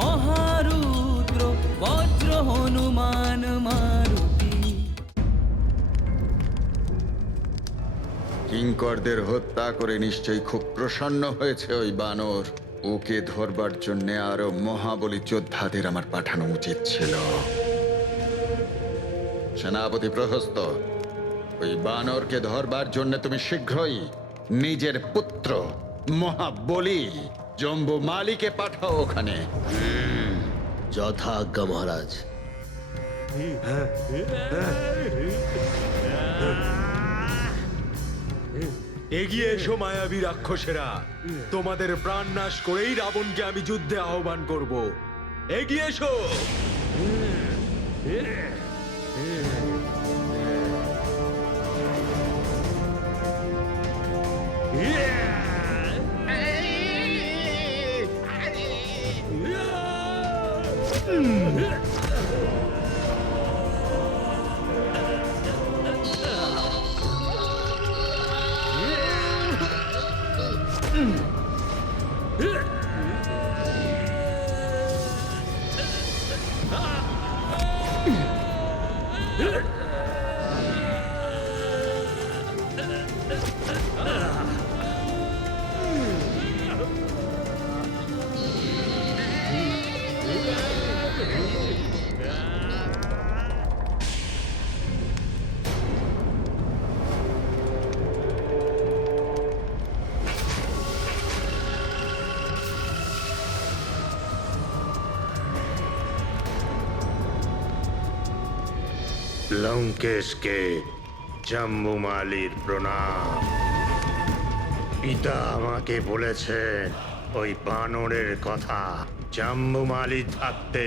মহারুদ্র বজ্র হনুমান মারুতি। কিঙ্করদের হত্যা করে নিশ্চয়ই খুব প্রসন্ন হয়েছে ওই বানর। ওকে ধরবার জন্য আরো মহাবলী যোদ্ধাদের আমার পাঠানো উচিত ছিল। সেনাপতি প্রহস্ত, ওই বানরকে ধরবার জন্য তুমি শীঘ্রই নিজের পুত্র মহাবলী জম্বু মালিকে পাঠাও ওখানে। যথা আজ্ঞা মহারাজ। এগিয়ে এসো মায়াবী রাক্ষসেরা, তোমাদের প্রাণ নাশ করেই রাবণকে আমি যুদ্ধে আহ্বান করব। এগিয়ে এসো। লঙ্কেশকে জাম্বুমালির প্রণাম। পিতা আমাকে বলেছেন ওই বানরের কথা। জাম্বুমালি থাকতে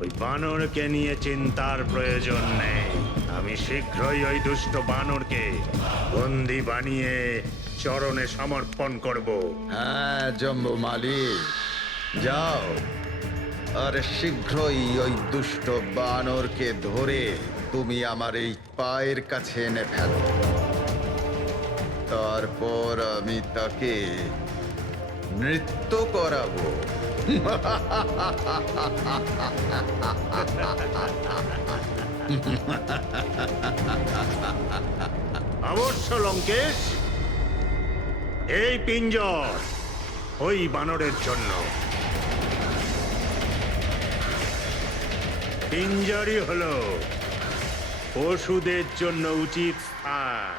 ওই বানরকে নিয়ে চিন্তার প্রয়োজন নেই। আমি শীঘ্রই ওই দুষ্ট বানরকে বন্দি বানিয়ে চরণে সমর্পণ করব। হ্যাঁ জম্বু মালিক, যাও আর শীঘ্রই ওই দুষ্ট বানরকে ধরে তুমি আমার এই পায়ের কাছে এনে ফেলো। তারপর আমি তাকে নৃত্য করাবো। অবশ্য লঙ্কেশ, এই পিঞ্জর ওই বানরের জন্য। পিঞ্জরই হলো পশুদের জন্য উচিত স্থান।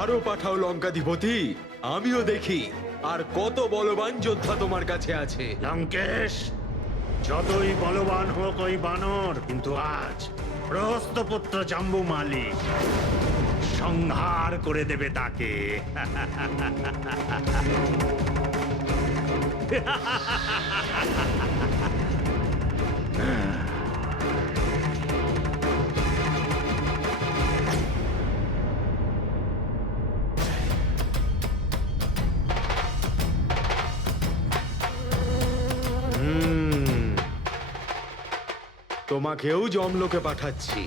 আরো পাঠাও লঙ্কাধিপতি, আমিও দেখি আর কত বলবান যোদ্ধা তোমার কাছে আছে। লঙ্কেশ, যতই বলবান হোক ওই বানর, কিন্তু আজ প্রহস্তপুত্র জাম্বুমালি সংহার করে দেবে তাকে। তোমাকেও জমলোকে পাঠাচ্ছি।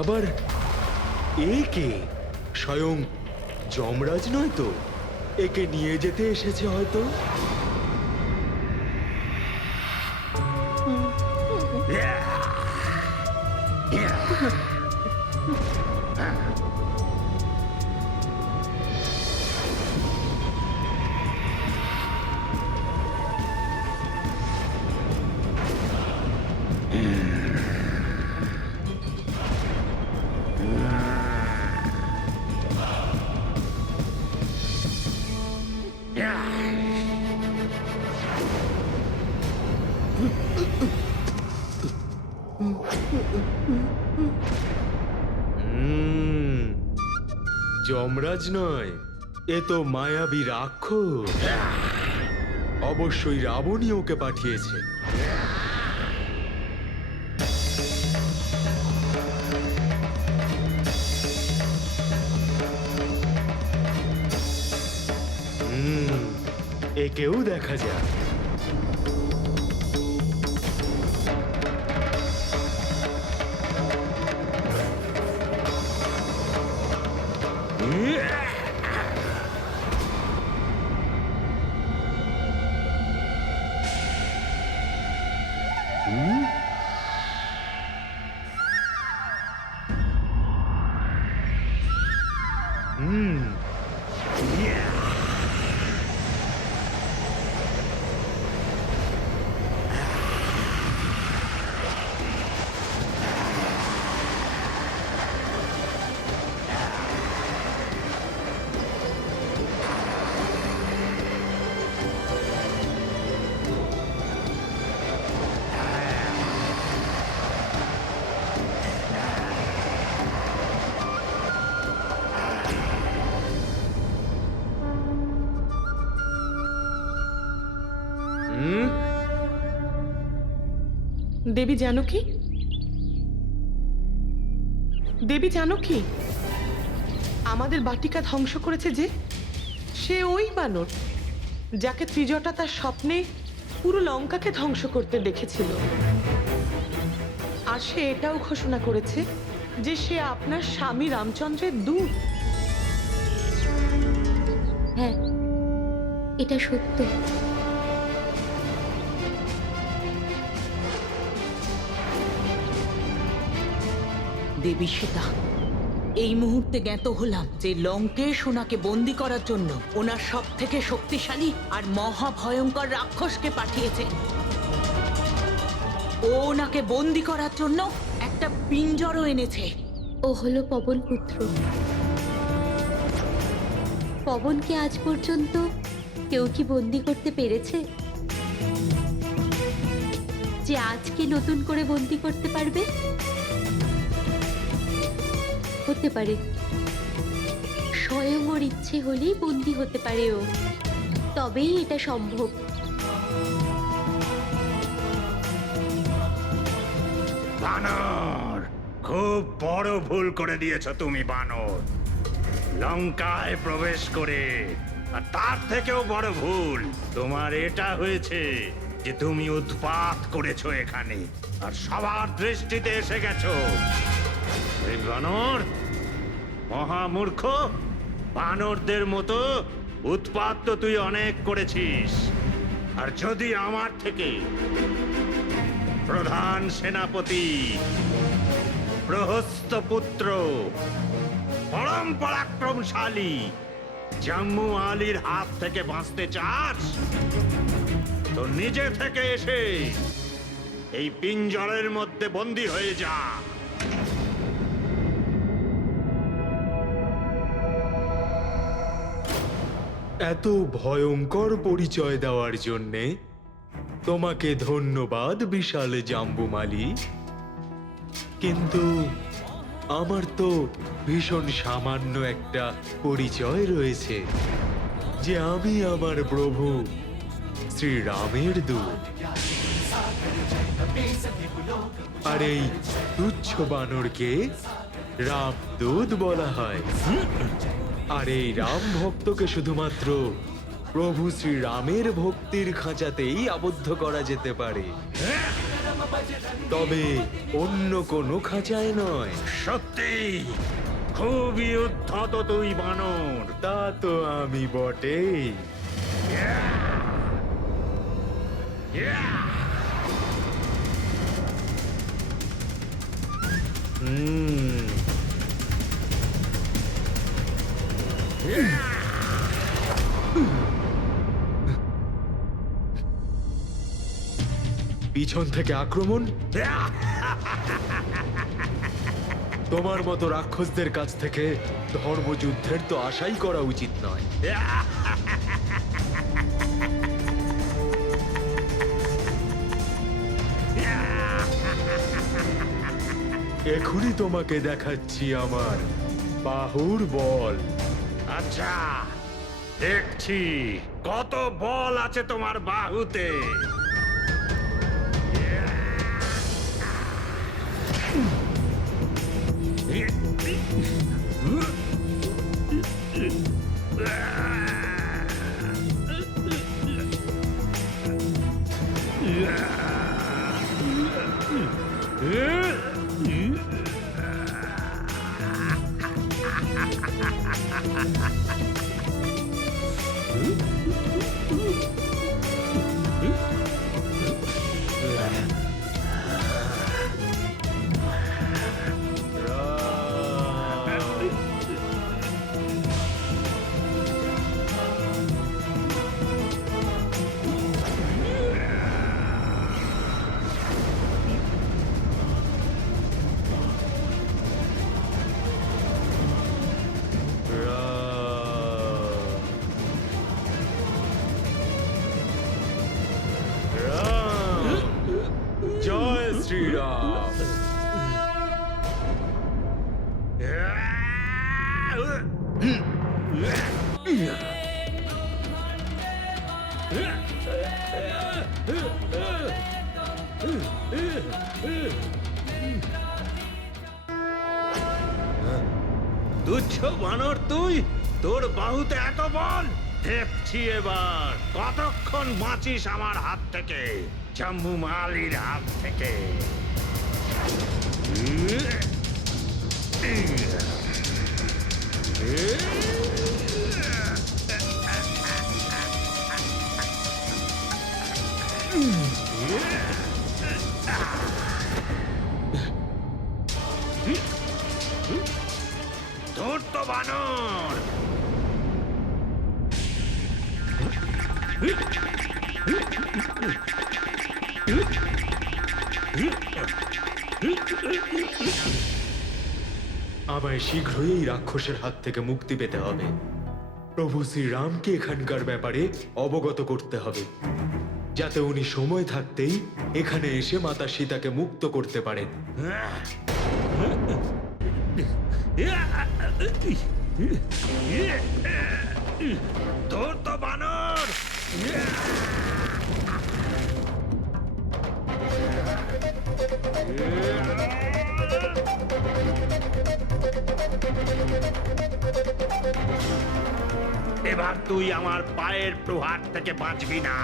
আবার এ কে? স্বয়ং যমরাজ নয় তো? একে নিয়ে যেতে এসেছে হয়তো। যমরাজ নয়, এ তো মায়াবী রাক্ষস। অবশ্যই রাবণই ওকে পাঠিয়েছে। একেও দেখা যাক। দেবী জানকী, দেবী জানকী, আমাদের বাটিকা ধ্বংস করেছে যে, সে ওই বানর যাকে ত্রিজটা তার স্বপ্নে পুরো লঙ্কাকে ধ্বংস করতে দেখেছিল। আর সে এটাও ঘোষণা করেছে যে সে আপনার স্বামী রামচন্দ্রের দূত। হ্যাঁ, এটা সত্য। দেবী সীতা, এই মুহূর্তে জ্ঞাত হলাম যে লঙ্কেশ ওনাকে বন্দি করার জন্য ওনার সব থেকে শক্তিশালী আর মহাভয়ঙ্কর রাক্ষসকে পাঠিয়েছে। ও ওনাকে বন্দি করার জন্য একটা পিঞ্জরও এনেছে। ও হলো পবন পুত্র। পবনকে আজ পর্যন্ত কেউ কি বন্দি করতে পেরেছে যে আজকে নতুন করে বন্দি করতে পারবে? হতে পারে, স্বয়ং ওর ইচ্ছে হলেই বন্দি হতে পারে ও, তবেই এটা সম্ভব। বানর, খুব বড় ভুল করে দিয়েছো তুমি বানর, লঙ্কায় প্রবেশ করে। আর তার থেকেও বড় ভুল তোমার এটা হয়েছে যে তুমি উৎপাত করেছো এখানে, আর সবার দৃষ্টিতে এসে গেছো। এই বানর, মহামূর্খ! বানরদের মতো উৎপাত তো তুই অনেক করেছিস। আর যদি আমার থেকে প্রধান সেনাপতি প্রহস্ত পুত্র পরম পরাক্রমশালী জাম্মু আলীর হাত থেকে বাঁচতে চাস, তো নিজে থেকে এসে এই পিঞ্জরের মধ্যে বন্দী হয়ে যা। এত ভয়ঙ্কর পরিচয় দেওয়ার জন্যে তোমাকে ধন্যবাদ বিশাল জাম্বুমালি, কিন্তু আমার তো ভীষণ সামান্য একটা পরিচয় রয়েছে যে আমি আমার প্রভু শ্রীরামের দূত। আর এই তুচ্ছ বানরকে রামদূত বলা হয়। আর এই রাম ভক্তকে শুধুমাত্র প্রভু শ্রীরামের ভক্তির খাঁচাতেই আবদ্ধ করা যেতে পারে, তবে অন্য কোনো খাঁচায় নয়। সত্যি খুবই উদ্ধত তুই বানর। তা তো আমি বটেই। পিছন থেকে আক্রমণ? তোমার মতো রাক্ষসদের কাছ থেকে ধর্মযুদ্ধের তো আশাই করা উচিত নয়। এখনই তোমাকে দেখাচ্ছি আমার বাহুর বল। আচ্ছা, দেখছি কত বল আছে তোমার বাহুতে। জয় শ্রীরাম। তুচ্ছ বানর তুই, তোর বাহুতে এত বল। দেখছি এবার কতক্ষণ বাঁচিস আমার হাত থেকে, জাম্বু মালির হাত থেকে। ধূর্ত বানর, আমায় শীঘ্রই এই রাক্ষসের হাত থেকে মুক্তি পেতে হবে। প্রভু শ্রীরামকে এখানকার ব্যাপারে অবগত করতে হবে, যাতে উনি সময় থাকতেই এখানে এসে মাতা সীতাকে মুক্ত করতে পারেন। ধূর্ত বানর, এবার তুই আমার পায়ের প্রহার থেকে বাঁচবি না।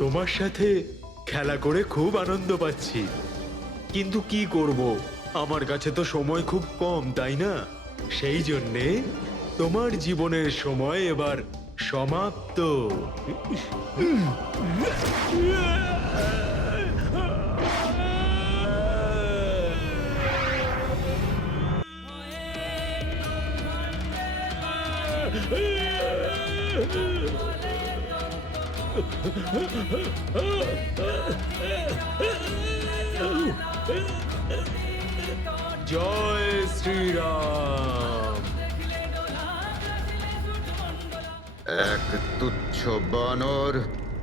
তোমার সাথে খেলা করে খুব আনন্দ পাচ্ছি, কিন্তু কি করব, আমার কাছে তো সময় খুব কম, তাই না? সেই জন্যে তোমার জীবনের সময় এবার সমাপ্ত। জয় শ্রীরাম। এক তুচ্ছ বানর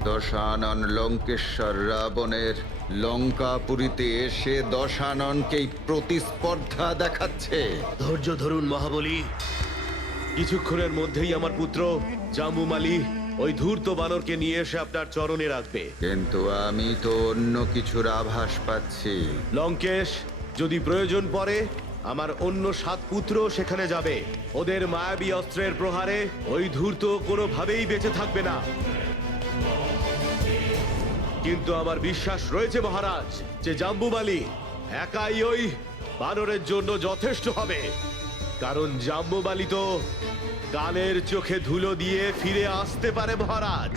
দশানন লঙ্কেশ্বর রাবণের লঙ্কাপুরীতে এসে দশাননকেই প্রতিস্পর্ধা দেখাচ্ছে। ধৈর্য ধরুন মহাবলী, কিছুক্ষণের মধ্যেই আমার পুত্র জাম্বুমালি ওই ধূর্ত বানরকে নিয়ে এসে আপনার চরণে রাখবে। কিন্তু আমি তো অন্য কিছুর আভাস পাচ্ছি। লঙ্কেশ, যদি প্রয়োজন পড়ে আমার অন্য 7 পুত্র সেখানে যাবে। ওদের মায়াবী অস্ত্রের প্রহারে ওই ধূর্ত কোনোভাবেই বেঁচে থাকবে না। কিন্তু আমার বিশ্বাস রয়েছে মহারাজ যে জাম্বুমালি একাই ওই বানরের জন্য যথেষ্ট হবে, কারণ জাম্বুমালি তো কালের চোখে ধুলো দিয়ে ফিরে আসতে পারে মহারাজ।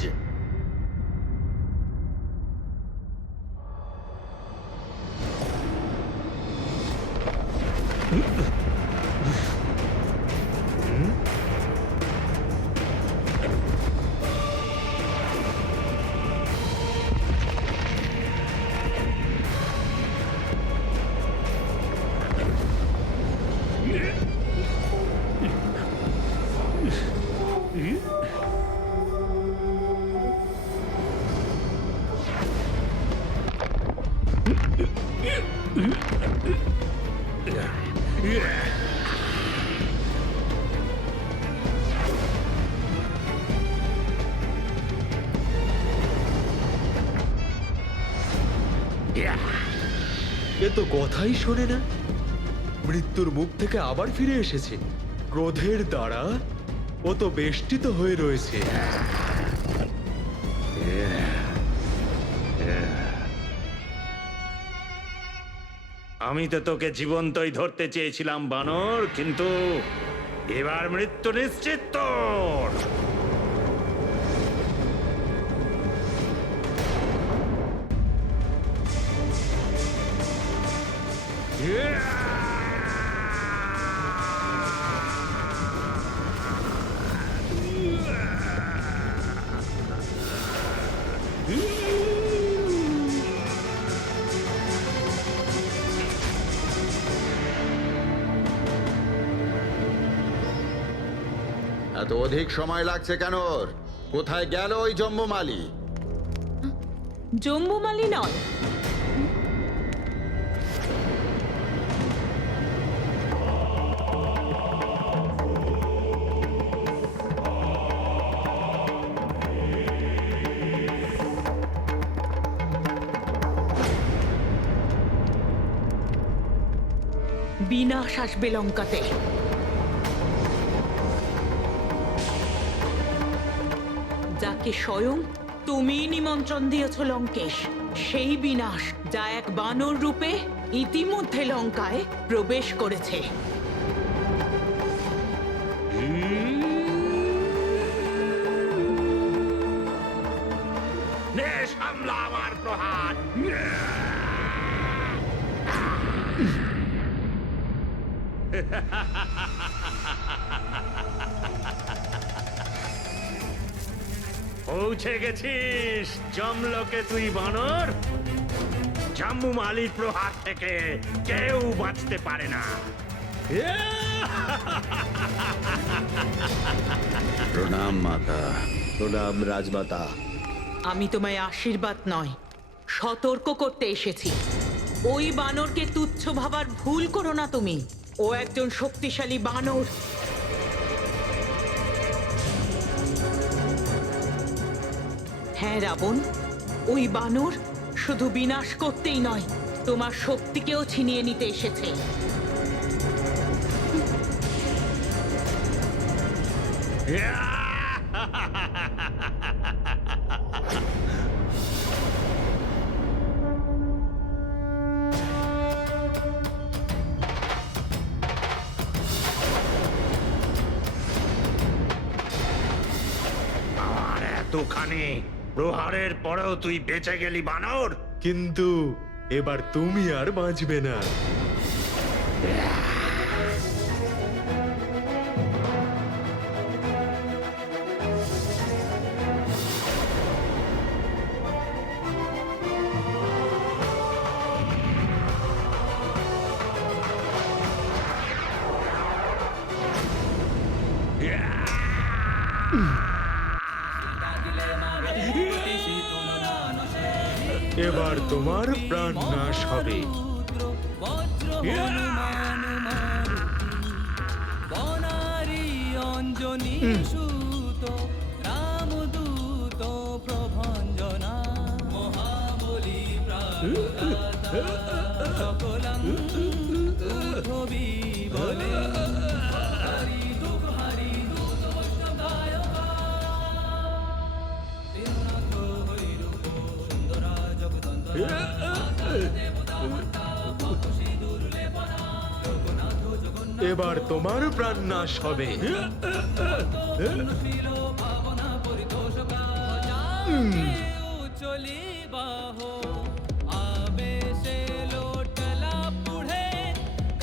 এ তো কথাই শোনে না। মৃত্যুর মুখ থেকে আবার ফিরে এসেছে। ক্রোধের দ্বারা ও তো বেষ্টিত হয়ে রয়েছে। আমি তো তোকে জীবন্তই ধরতে চেয়েছিলাম বানর, কিন্তু এবার মৃত্যু নিশ্চিত তোর। এত অধিক সময় লাগছে কেন ওর? কোথায় গেল ওই জম্বুমালি? জম্বুমালি নয়, বিনাশ আসবে লঙ্কাতে। যাকে স্বয়ং তুমি নিমন্ত্রণ দিয়েছ লঙ্কেশ, সেই বিনাশ, যা এক বানর রূপে ইতিমধ্যে লঙ্কায় প্রবেশ করেছে। নে সামলা আমার প্রহার। পৌঁছে গেছিস জমলোকে তুই বানর। জাম্বুমালির প্রহার থেকে কেউ বাঁচতে পারে না। প্রণাম মাতা। প্রণাম রাজমাতা। আমি তোমায় আশীর্বাদ নয়, সতর্ক করতে এসেছি। ওই বানরকে তুচ্ছ ভাবার ভুল করো না তুমি। ও একজন শক্তিশালী বানর। হ্যাঁ রাবণ, ওই বানর শুধু বিনাশ করতেই নয়, তোমার শক্তিকেও ছিনিয়ে নিতে এসেছে। আমার এতখানি প্রহারের পরেও তুই বেঁচে গেলি বানর। কিন্তু এবার তুমি আর বাঁচবে না। এবার তোমার প্রাণ নাশ হবে। বজ্র হনুমান মারুতি, বনারী অঞ্জনী সুত, রামদূত প্রভঞ্জনা, মহাবলী প্রাণদাতা, সকলং উদ্ধবী বলে, হরি দুঃখ হারি দূত বৈষ্ণব গায়কা, তিরনাথ হৈরূপ সুন্দরা জগদন্তরা, এবার তোমার প্রাণ নাশ হবে। চলি বাহ আবেশে লোটলা পুঢ়ে,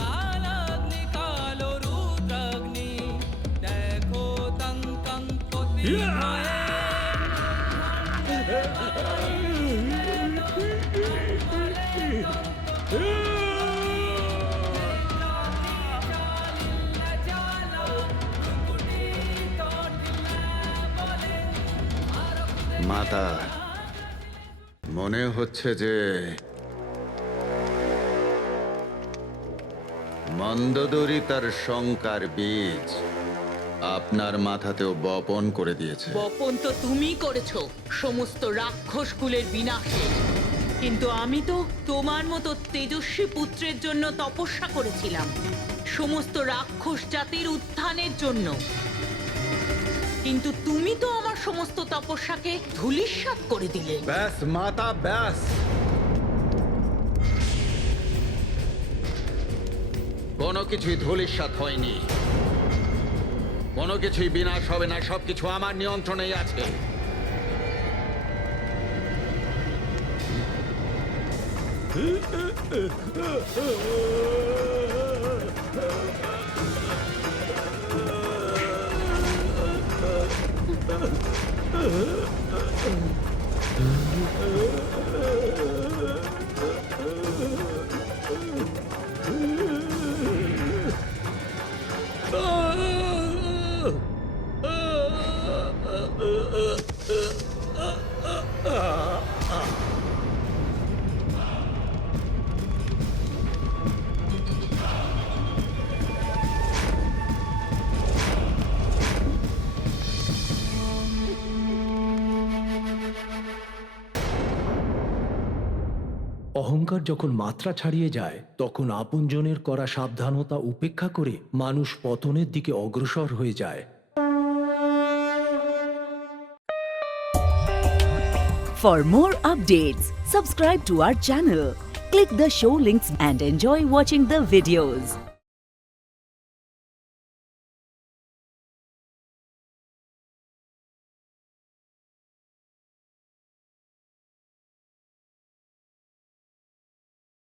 কালাগ্নি কালো রুদ্রাগ্নি, দেখো তঙ্কং পতি ভয়ে। মাতা, মনে হচ্ছে যে মন্দোদরি তার শঙ্কার বীজ আপনার মাথাতেও বপন করে দিয়েছে। বপন তো তুমি করেছো সমস্ত রাক্ষস কুলের বিনাশে, কিন্তু আমি তো তোমার মতো তেজস্বী পুত্রের জন্য তপস্যা করেছিলাম, সমস্ত রাক্ষস জাতির উত্থানের জন্য। কিন্তু তুমি তো আমার সমস্ত তপস্যাকে ধূলিসাৎ করে দিলে। ব্যাস মাতা ব্যাস। কোনো কিছুই ধূলিসাৎ হয়নি, কোনো কিছুই বিনাশ হবে না, সবকিছু আমার নিয়ন্ত্রণেই আছে। অহংকার যখন মাত্রা ছাড়িয়ে যায় তখন আপনজনের করা সাবধানতা উপেক্ষা করে মানুষ পতনের দিকে অগ্রসর হয়ে যায়। For more updates, subscribe to our channel, click the show links and enjoy watching the videos.